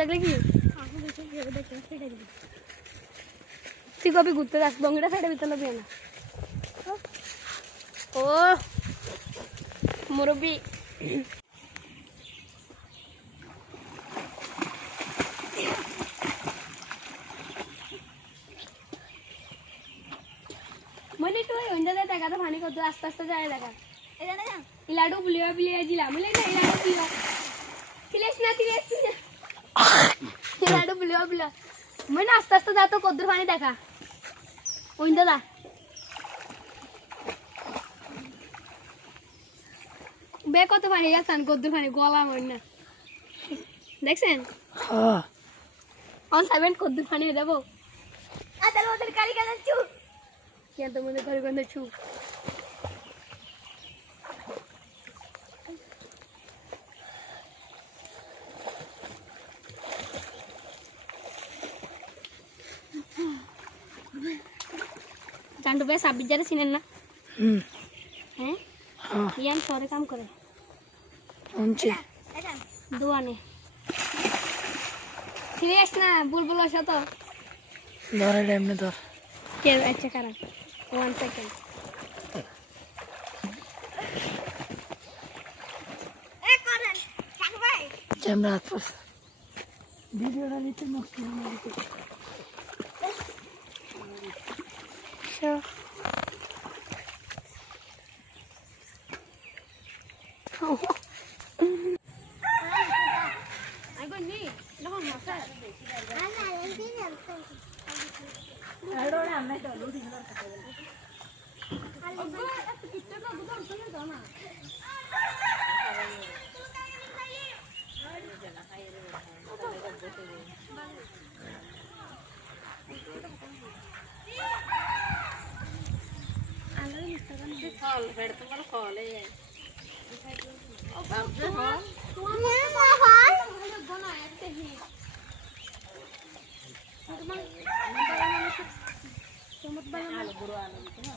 দেখলে কি তুই কবি ঘুরতে যাস বঙ্গিটা সাইডে ভিতরে লবি না ও মুরব্বী मुझे तो ये उन्हें देता है तो पानी को तो आस्ते जाए देखा इधर ना इलाडू बुलिया जिला मुझे ना इलाडू बुलिया तिलेश इलाडू बुलिया मैं आस्ते जाता कोद्दर पानी देखा उन्हें दा बेको तो पानी जाता कोद्दर पानी गोला मरना देख सेन हाँ ऑन सेवन कोद्दर पानी में दबो आदल उधर कारी का चू क्या तो मुझे घर को छू चांदू पे साबित जरा सीने ना हैं हाँ ये हम सारे काम करें उनसे दो आने सीरियस ना बुलबुल ऐसा तो दौरे डैम में दौर क्या अच्छा करा 1 second एक करन चल भाई कैमरा हाथ पर वीडियो डाली तो मस्त मेरे को शो आई गो नी लोग मसा आना लेंगे हम हेडो ना मैं तो लूटी ना अब तो कितने का गुदाम सुने तो ना कॉल बेड तुम्हारा कॉल है अब जो हां तुम्हारा हाल दोनों ऐसे ही तुम बड़ा मत बड़ा